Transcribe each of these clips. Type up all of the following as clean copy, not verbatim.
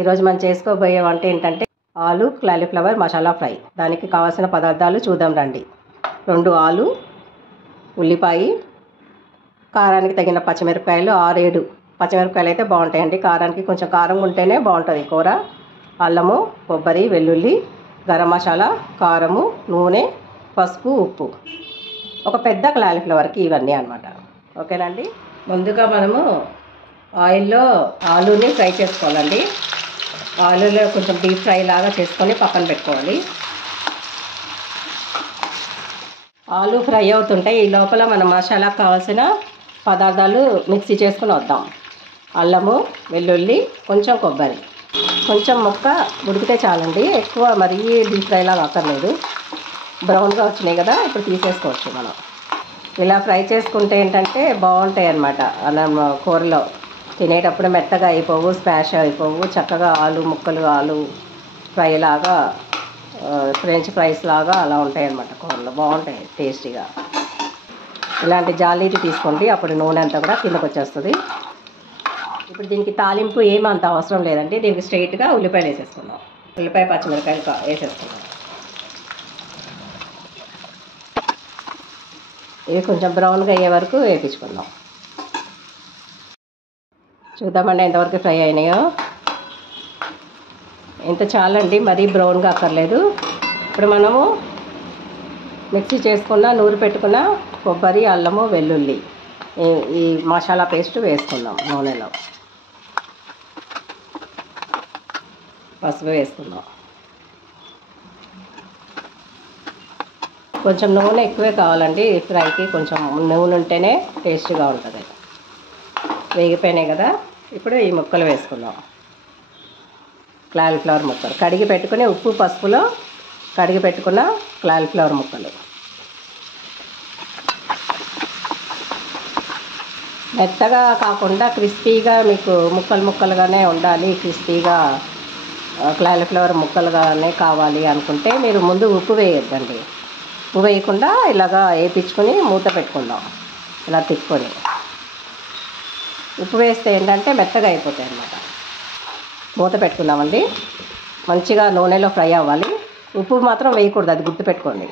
ఈరోజు మనం చేసుకోబోయే వంట ఏంటంటే ఆలు క్యాలీఫ్లవర్ మసాలా ఫ్రై. దానికి కావాల్సిన పదార్థాలు చూద్దాం రండి. 2 ఆలు, ఉల్లిపాయ, కారానికి తగిన పచ్చిమిరపకాయలు 6-7 పచ్చిమిరపకాయలు అయితే బాగుంటాయండి. కారానికి కొంచెం కారం ఉంటేనే బాగుంటుంది కూర. అల్లము, కొబ్బరి, వెల్లుల్లి, గరం మసాలా, కారము, నూనె, పసుపు, ఉప్పు. ఒక పెద్ద క్యాలీఫ్లవర్కి ఇవన్నీ అన్నమాట. ఓకేనండి. ముందుగా మనము ఆయిల్లో ఆలూని ఫ్రై చేసుకోవాలండి. ఆలులో కొంచెం డీప్ ఫ్రై లాగా చేసుకొని పక్కన పెట్టుకోవాలి. ఆలు ఫ్రై అవుతుంటే ఈ లోపల మన మసాలాకు కావాల్సిన పదార్థాలు మిక్సీ చేసుకుని వద్దాం. అల్లము, వెల్లుల్లి, కొంచెం కొబ్బరి, కొంచెం ముక్క ఉడికితే చాలండి. ఎక్కువ మరీ డీప్ ఫ్రై లాగా అక్కర్లేదు. బ్రౌన్గా వచ్చినాయి కదా, ఇప్పుడు తీసేసుకోవచ్చు. మనం ఇలా ఫ్రై చేసుకుంటే ఏంటంటే బాగుంటాయి అన్నమాట. అన్నం కూరలో తినేటప్పుడు మెత్తగా అయిపోవు, స్మాష్ అయిపోవు. చక్కగా ఆలు ముక్కలు ఆలు ఫ్రై లాగా, ఫ్రెంచ్ ఫ్రైస్ లాగా అలా ఉంటాయి అన్నమాట. కూరలో బాగుంటాయి టేస్టీగా. ఇలాంటి జాలీది తీసుకోండి, అప్పుడు నూనె అంతా కూడా కిందకు వచ్చేస్తుంది. ఇప్పుడు దీనికి తాలింపు ఏమంత అవసరం లేదండి. దీనికి స్ట్రైట్గా ఉల్లిపాయలు వేసేసుకుందాం. ఉల్లిపాయ పచ్చిమిరపకాయలు వేసేసుకుందాం. ఇవి కొంచెం బ్రౌన్గా అయ్యే వరకు వేయించుకుందాం. చూద్దామండి ఎంతవరకు ఫ్రై అయినాయో. ఇంత చాలండి, మరీ బ్రౌన్గా అక్కర్లేదు. ఇప్పుడు మనము మిక్సీ చేసుకున్న నూరు పెట్టుకున్న కొబ్బరి, అల్లము, వెల్లుల్లి ఈ మసాలా పేస్ట్ వేసుకుందాం. నూనెలో పసుపు వేసుకుందాం. కొంచెం నూనె ఎక్కువే కావాలండి ఫ్రైకి. కొంచెం నూనె ఉంటేనే టేస్ట్గా ఉంటుంది. వేగిపోయినాయి కదా, ఇప్పుడు ఈ ముక్కలు వేసుకుందాం. క్యాలీఫ్లవర్ ముక్కలు కడిగి పెట్టుకుని ఉప్పు పసుపులో కడిగి పెట్టుకున్న క్యాలీఫ్లవర్ ముక్కలు. మెత్తగా కాకుండా క్రిస్పీగా మీకు ముక్కలు ముక్కలుగానే ఉండాలి. క్రిస్పీగా క్యాలీఫ్లవర్ ముక్కలుగానే కావాలి అనుకుంటే మీరు ముందు ఉప్పు వేయొద్దండి. ఉప్పు వేయకుండా ఇలాగా వేయించుకొని మూత పెట్టుకుందాం. ఇలా తిప్పుకొని ఉప్పు వేస్తే ఏంటంటే మెత్తగా అయిపోతాయి అన్నమాట. మూత పెట్టుకుందామండి. మంచిగా నూనెలో ఫ్రై అవ్వాలి. ఉప్పు మాత్రం వేయకూడదు, అది గుర్తుపెట్టుకోండి.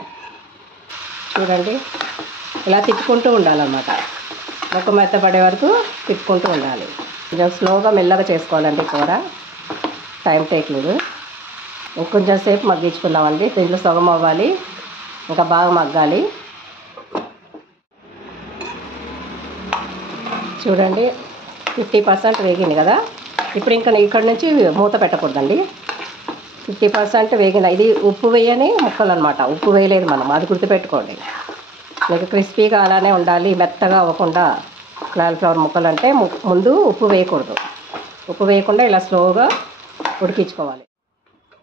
చూడండి, ఇలా తిప్పుకుంటూ ఉండాలన్నమాట. ముక్క మెత్తపడే వరకు తిప్పుకుంటూ ఉండాలి. కొంచెం స్లోగా మెల్లగా చేసుకోవాలండి కూర. Time taking. ఇంకొంచెం సేపు మగ్గించుకుందామండి. దీంట్లో సగం అవ్వాలి, ఇంకా బాగా మగ్గాలి. చూడండి 50% వేగింది కదా. ఇప్పుడు ఇంకా ఇక్కడ నుంచి మూత పెట్టకూడదండి. 50% వేగిన ఇది ఉప్పు వేయని ముక్కలు అనమాట. ఉప్పు వేయలేదు మనం, అది గుర్తుపెట్టుకోండి. మీకు క్రిస్పీగా అలానే ఉండాలి, మెత్తగా అవ్వకుండా. క్యాలీఫ్లవర్ ముక్కలు అంటే ముందు ఉప్పు వేయకూడదు. ఉప్పు వేయకుండా ఇలా స్లోగా ఉడికించుకోవాలి.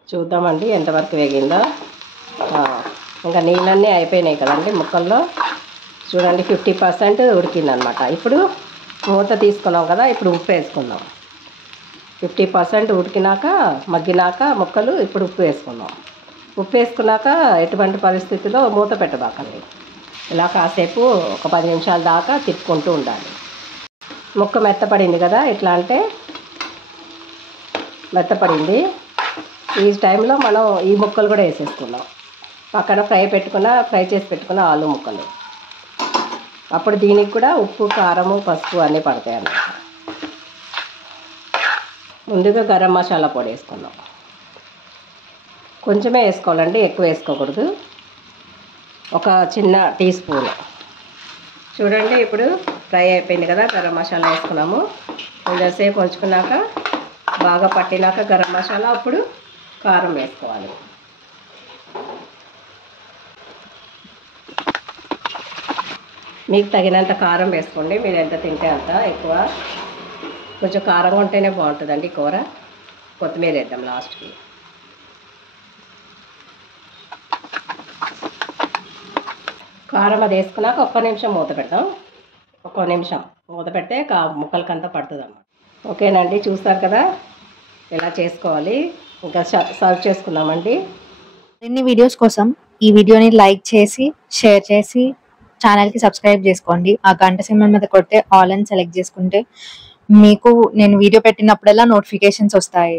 చూద్దామండి ఎంతవరకు వేగిందో. ఇంకా నీళ్ళన్నీ అయిపోయినాయి కదండి ముక్కల్లో. చూడండి 50% ఉడికిందనమాట. ఇప్పుడు మూత తీసుకున్నాం కదా, ఇప్పుడు ఉప్పు వేసుకుందాం. 50% ఉడికినాక మగ్గినాక ముక్కలు ఇప్పుడు ఉప్పు వేసుకుందాం. ఉప్పు వేసుకున్నాక ఎటువంటి పరిస్థితిలో మూత పెట్టబాకండి. ఇలా కాసేపు ఒక 10 నిమిషాల దాకా తిప్పుకుంటూ ఉండాలి. ముక్క మెత్తపడింది కదా, ఇట్లా అంటే మెత్తపడింది. ఈ టైంలో మనం ఈ ముక్కలు కూడా వేసేసుకుందాం. పక్కన ఫ్రై చేసి పెట్టుకున్న ఆలు ముక్కలు. అప్పుడు దీనికి కూడా ఉప్పు, కారము, పసుపు అన్నీ పడతాయి అన్నమాట. ముందుగా గరం మసాలా పొడి వేసుకుందాం. కొంచెమే వేసుకోవాలండి, ఎక్కువ వేసుకోకూడదు. ఒక చిన్న టీ స్పూన్. చూడండి ఇప్పుడు ఫ్రై అయిపోయింది కదా, గరం మసాలా వేసుకున్నాము. కొంచెంసేపు ఉంచుకున్నాక బాగా పట్టినాక గరం మసాలా, అప్పుడు కారం వేసుకోవాలి. మీకు తగినంత కారం వేసుకోండి. మీరు ఎంత తింటే అంత. ఎక్కువ కొంచెం కారంగా ఉంటేనే బాగుంటుందండి కూర. కొత్తిమీర వేద్దాం లాస్ట్కి. కారం అది వేసుకున్నాక ఒక్క నిమిషం మూత పెడదాం. ఒక్క నిమిషం మూత పెడితే ముక్కలకంతా పడుతుంది అన్నమాట. ఓకేనండి, చూస్తారు కదా ఇలా చేసుకోవాలి. ఇంకా సర్వ్ చేసుకుందామండి. మరిన్ని వీడియోస్ కోసం ఈ వీడియోని లైక్ చేసి, షేర్ చేసి, ఛానల్కి సబ్స్క్రైబ్ చేసుకోండి. ఆ గంట సింబల్ మీద కొడితే ఆల్ అని సెలెక్ట్ చేసుకుంటే మీకు నేను వీడియో పెట్టినప్పుడల్లా నోటిఫికేషన్స్ వస్తాయి.